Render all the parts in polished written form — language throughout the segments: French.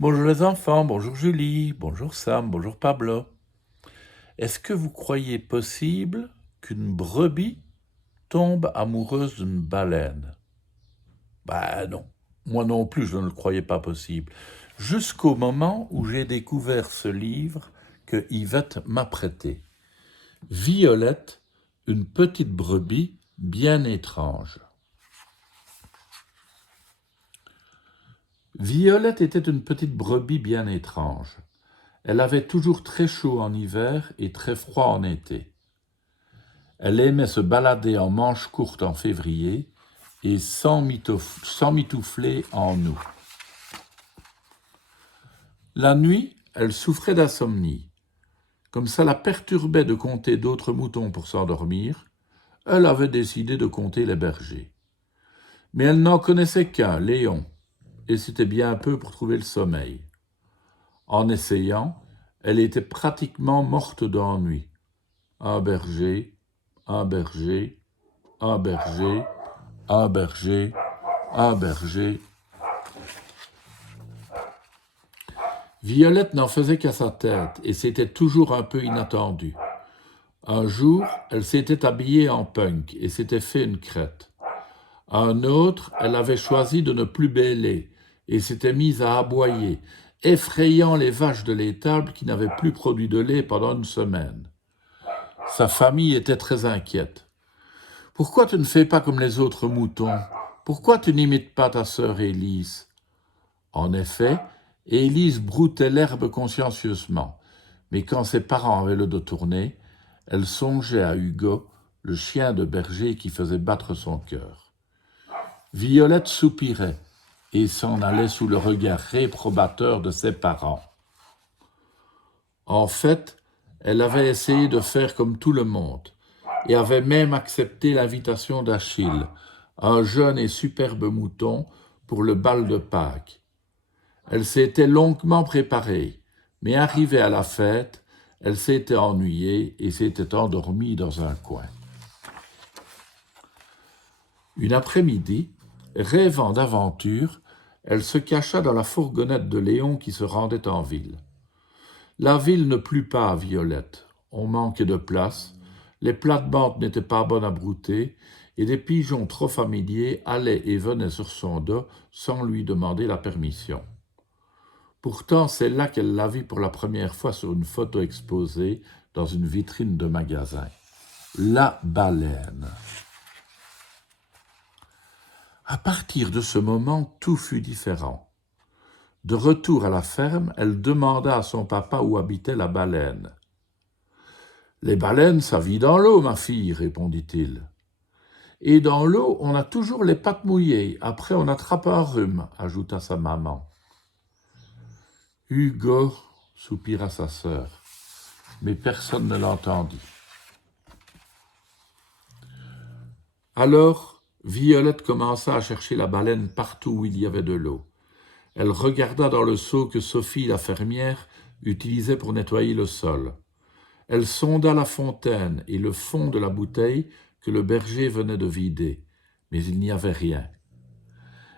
Bonjour les enfants, bonjour Julie, bonjour Sam, bonjour Pablo. Est-ce que vous croyez possible qu'une brebis tombe amoureuse d'une baleine? Bah non, moi non plus je ne le croyais pas possible. Jusqu'au moment où j'ai découvert ce livre que Yvette m'a prêté. Violette, une petite brebis bien étrange. Violette était une petite brebis bien étrange. Elle avait toujours très chaud en hiver et très froid en été. Elle aimait se balader en manches courtes en février et s'emmitoufler en août. La nuit, elle souffrait d'insomnie. Comme ça la perturbait de compter d'autres moutons pour s'endormir, elle avait décidé de compter les bergers. Mais elle n'en connaissait qu'un, Léon, et c'était bien peu pour trouver le sommeil. En essayant, elle était pratiquement morte d'ennui. Un berger, un berger, un berger, un berger, un berger. Violette n'en faisait qu'à sa tête, et c'était toujours un peu inattendu. Un jour, elle s'était habillée en punk et s'était fait une crête. Un autre, elle avait choisi de ne plus bêler et s'était mise à aboyer, effrayant les vaches de l'étable qui n'avaient plus produit de lait pendant une semaine. Sa famille était très inquiète. « Pourquoi tu ne fais pas comme les autres moutons? Pourquoi tu n'imites pas ta sœur Élise ?» En effet, Élise broutait l'herbe consciencieusement, mais quand ses parents avaient le dos tourné, elle songeait à Hugo, le chien de berger qui faisait battre son cœur. Violette soupirait et s'en allait sous le regard réprobateur de ses parents. En fait, elle avait essayé de faire comme tout le monde, et avait même accepté l'invitation d'Achille, un jeune et superbe mouton, pour le bal de Pâques. Elle s'était longuement préparée, mais arrivée à la fête, elle s'était ennuyée et s'était endormie dans un coin. Une après-midi, rêvant d'aventure, elle se cacha dans la fourgonnette de Léon qui se rendait en ville. La ville ne plut pas à Violette, on manquait de place, les plates-bandes n'étaient pas bonnes à brouter, et des pigeons trop familiers allaient et venaient sur son dos sans lui demander la permission. Pourtant, c'est là qu'elle la vit pour la première fois sur une photo exposée dans une vitrine de magasin. La baleine. À partir de ce moment, tout fut différent. De retour à la ferme, elle demanda à son papa où habitait la baleine. « Les baleines, ça vit dans l'eau, ma fille, répondit-il. Et dans l'eau, on a toujours les pattes mouillées, après on attrape un rhume, ajouta sa maman. Hugo, soupira sa sœur, mais personne ne l'entendit. Alors, Violette commença à chercher la baleine partout où il y avait de l'eau. Elle regarda dans le seau que Sophie, la fermière, utilisait pour nettoyer le sol. Elle sonda la fontaine et le fond de la bouteille que le berger venait de vider, mais il n'y avait rien.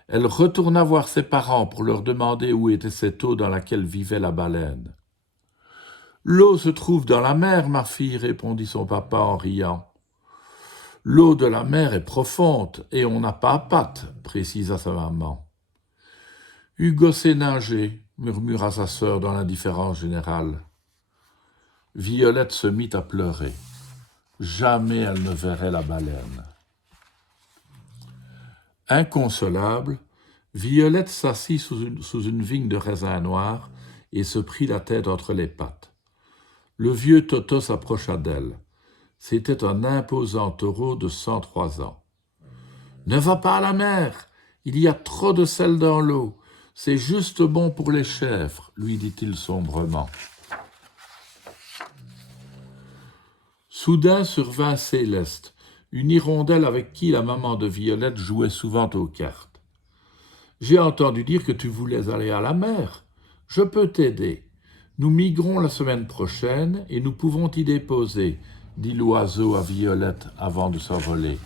Elle retourna voir ses parents pour leur demander où était cette eau dans laquelle vivait la baleine. « L'eau se trouve dans la mer, ma fille, répondit son papa en riant. « L'eau de la mer est profonde et on n'a pas à pattes, précisa sa maman. Hugo sait nager, murmura sa sœur dans l'indifférence générale. Violette se mit à pleurer. Jamais elle ne verrait la baleine. Inconsolable, Violette s'assit sous une vigne de raisin noir et se prit la tête entre les pattes. Le vieux Toto s'approcha d'elle. C'était un imposant taureau de 103 ans. « Ne va pas à la mer, il y a trop de sel dans l'eau. C'est juste bon pour les chèvres, lui dit-il sombrement. Soudain survint Céleste, une hirondelle avec qui la maman de Violette jouait souvent aux cartes. « J'ai entendu dire que tu voulais aller à la mer. Je peux t'aider. Nous migrons la semaine prochaine et nous pouvons t'y déposer, dit l'oiseau à Violette avant de s'envoler.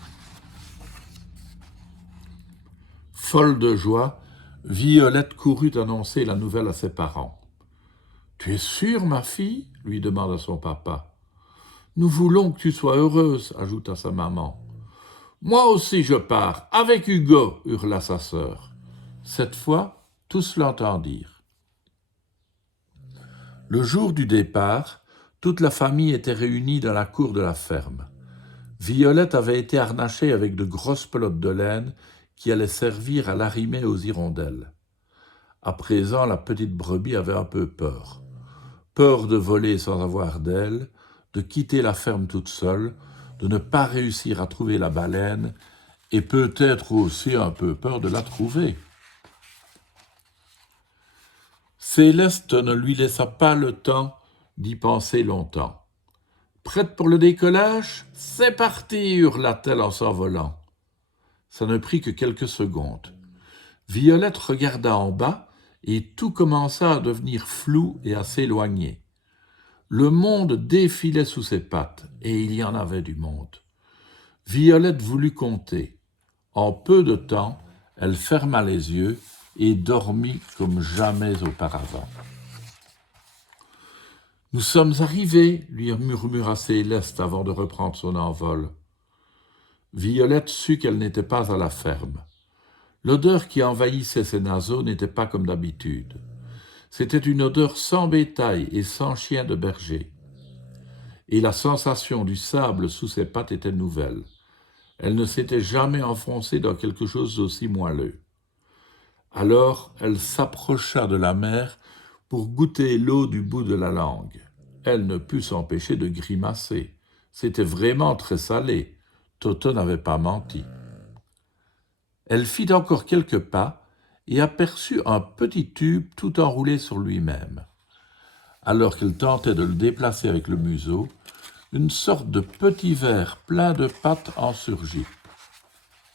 Folle de joie, Violette courut annoncer la nouvelle à ses parents. « Tu es sûre, ma fille ?» lui demanda son papa. « Nous voulons que tu sois heureuse, » ajouta sa maman. « Moi aussi je pars, avec Hugo » hurla sa sœur. Cette fois, tous l'entendirent. Le jour du départ, toute la famille était réunie dans la cour de la ferme. Violette avait été harnachée avec de grosses pelotes de laine qui allaient servir à l'arrimer aux hirondelles. À présent, la petite brebis avait un peu peur. Peur de voler sans avoir d'aile, de quitter la ferme toute seule, de ne pas réussir à trouver la baleine, et peut-être aussi un peu peur de la trouver. Céleste ne lui laissa pas le temps d'y penser longtemps. « Prête pour le décollage ? C'est parti » hurla-t-elle en s'envolant. Ça ne prit que quelques secondes. Violette regarda en bas et tout commença à devenir flou et à s'éloigner. Le monde défilait sous ses pattes, et il y en avait du monde. Violette voulut compter. En peu de temps, elle ferma les yeux et dormit comme jamais auparavant. « Nous sommes arrivés » lui murmura Céleste avant de reprendre son envol. Violette sut qu'elle n'était pas à la ferme. L'odeur qui envahissait ses naseaux n'était pas comme d'habitude. C'était une odeur sans bétail et sans chien de berger. Et la sensation du sable sous ses pattes était nouvelle. Elle ne s'était jamais enfoncée dans quelque chose d'aussi moelleux. Alors elle s'approcha de la mer pour goûter l'eau du bout de la langue. Elle ne put s'empêcher de grimacer. C'était vraiment très salé. Toto n'avait pas menti. Elle fit encore quelques pas et aperçut un petit tube tout enroulé sur lui-même. Alors qu'elle tentait de le déplacer avec le museau, une sorte de petit ver plein de pattes en surgit.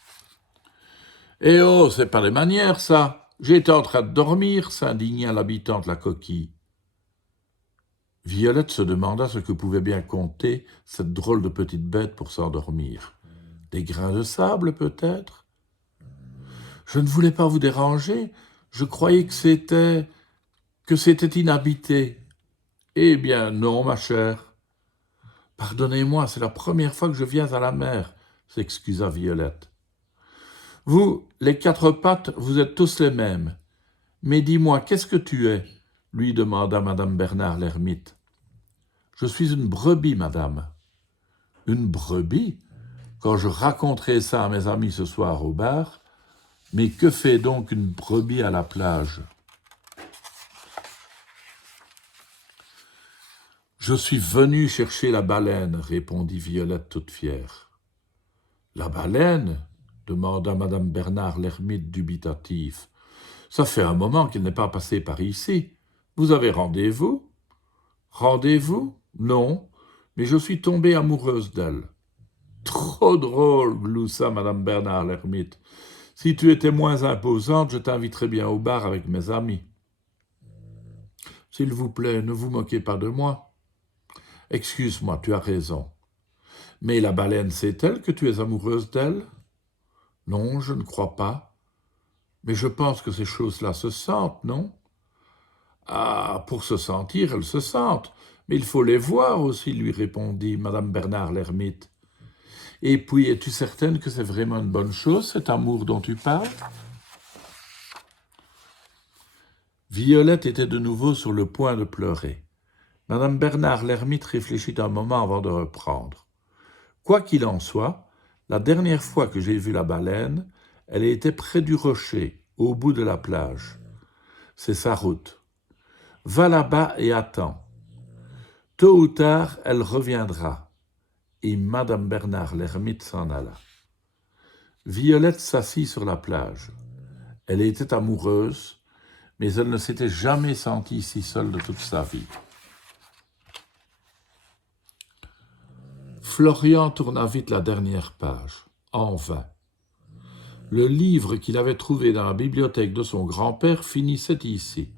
« Eh oh, c'est pas des manières, ça! J'étais en train de dormir » s'indigna l'habitant de la coquille. Violette se demanda ce que pouvait bien compter cette drôle de petite bête pour s'endormir. Des grains de sable, peut-être ? « Je ne voulais pas vous déranger, je croyais que c'était inhabité. »« Eh bien, non, ma chère. »« Pardonnez-moi, c'est la première fois que je viens à la mer, » s'excusa Violette. « Vous, les quatre pattes, vous êtes tous les mêmes. Mais dis-moi, qu'est-ce que tu es ?» lui demanda madame Bernard l'ermite. « Je suis une brebis, madame. »« Une brebis ? Quand je raconterai ça à mes amis ce soir au bar, mais que fait donc une brebis à la plage ? » « Je suis venue chercher la baleine, » répondit Violette toute fière. « La baleine ? » demanda madame Bernard l'ermite dubitative. « Ça fait un moment qu'elle n'est pas passée par ici. Vous avez rendez-vous ? » ?»« Rendez-vous ? Non, mais je suis tombée amoureuse d'elle. »« Trop drôle, » gloussa madame Bernard l'ermite. « Si tu étais moins imposante, je t'inviterais bien au bar avec mes amis. »« S'il vous plaît, ne vous moquez pas de moi. »« Excuse-moi, tu as raison. Mais la baleine sait-elle que tu es amoureuse d'elle ? » ?»« Non, je ne crois pas. Mais je pense que ces choses-là se sentent, non ? » ?»« Ah, pour se sentir, elles se sentent. Mais il faut les voir aussi, » lui répondit madame Bernard l'ermite. « Et puis, es-tu certaine que c'est vraiment une bonne chose, cet amour dont tu parles ? » Violette était de nouveau sur le point de pleurer. Madame Bernard l'ermite réfléchit un moment avant de reprendre. « Quoi qu'il en soit, la dernière fois que j'ai vu la baleine, elle était près du rocher, au bout de la plage. C'est sa route. Va là-bas et attends. Tôt ou tard, elle reviendra. » Et madame Bernard l'ermite s'en alla. Violette s'assit sur la plage. Elle était amoureuse, mais elle ne s'était jamais sentie si seule de toute sa vie. Florian tourna vite la dernière page, en vain. Le livre qu'il avait trouvé dans la bibliothèque de son grand-père finissait ici.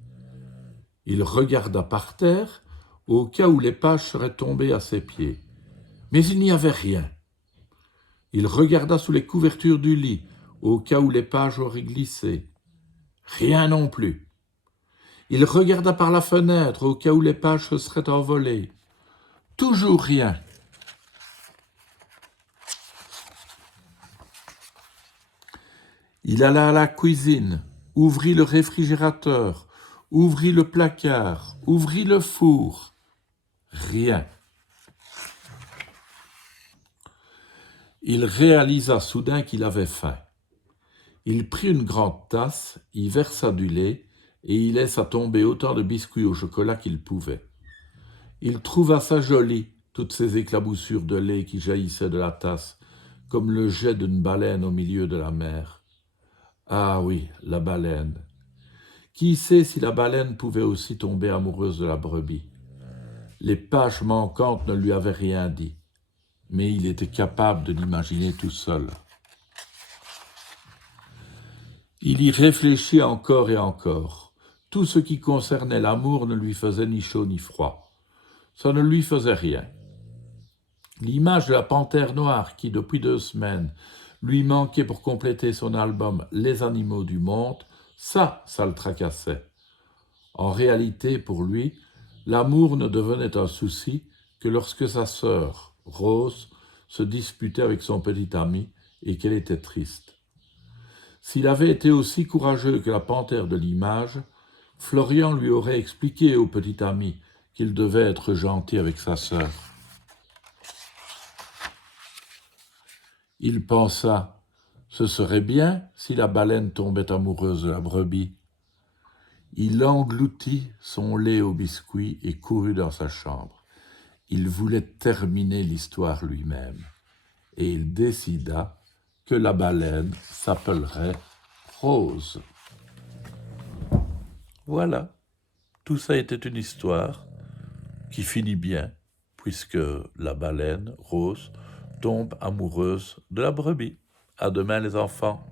Il regarda par terre, au cas où les pages seraient tombées à ses pieds. Mais il n'y avait rien. Il regarda sous les couvertures du lit, au cas où les pages auraient glissé. Rien non plus. Il regarda par la fenêtre au cas où les pages se seraient envolées. Toujours rien. Il alla à la cuisine, ouvrit le réfrigérateur, ouvrit le placard, ouvrit le four. Rien. Il réalisa soudain qu'il avait faim. Il prit une grande tasse, y versa du lait et y laissa tomber autant de biscuits au chocolat qu'il pouvait. Il trouva ça joli, toutes ces éclaboussures de lait qui jaillissaient de la tasse, comme le jet d'une baleine au milieu de la mer. Ah oui, la baleine. Qui sait si la baleine pouvait aussi tomber amoureuse de la brebis? Les pages manquantes ne lui avaient rien dit, mais il était capable de l'imaginer tout seul. Il y réfléchit encore et encore. Tout ce qui concernait l'amour ne lui faisait ni chaud ni froid. Ça ne lui faisait rien. L'image de la panthère noire qui, depuis 2 semaines, lui manquait pour compléter son album Les animaux du monde, ça le tracassait. En réalité, pour lui, l'amour ne devenait un souci que lorsque sa sœur, Rose, se disputait avec son petit ami et qu'elle était triste. S'il avait été aussi courageux que la panthère de l'image, Florian lui aurait expliqué au petit ami qu'il devait être gentil avec sa sœur. Il pensa, ce serait bien si la baleine tombait amoureuse de la brebis. Il engloutit son lait au biscuit et courut dans sa chambre. Il voulait terminer l'histoire lui-même, et il décida que la baleine s'appellerait Rose. Voilà, tout ça était une histoire qui finit bien, puisque la baleine, Rose, tombe amoureuse de la brebis. À demain les enfants.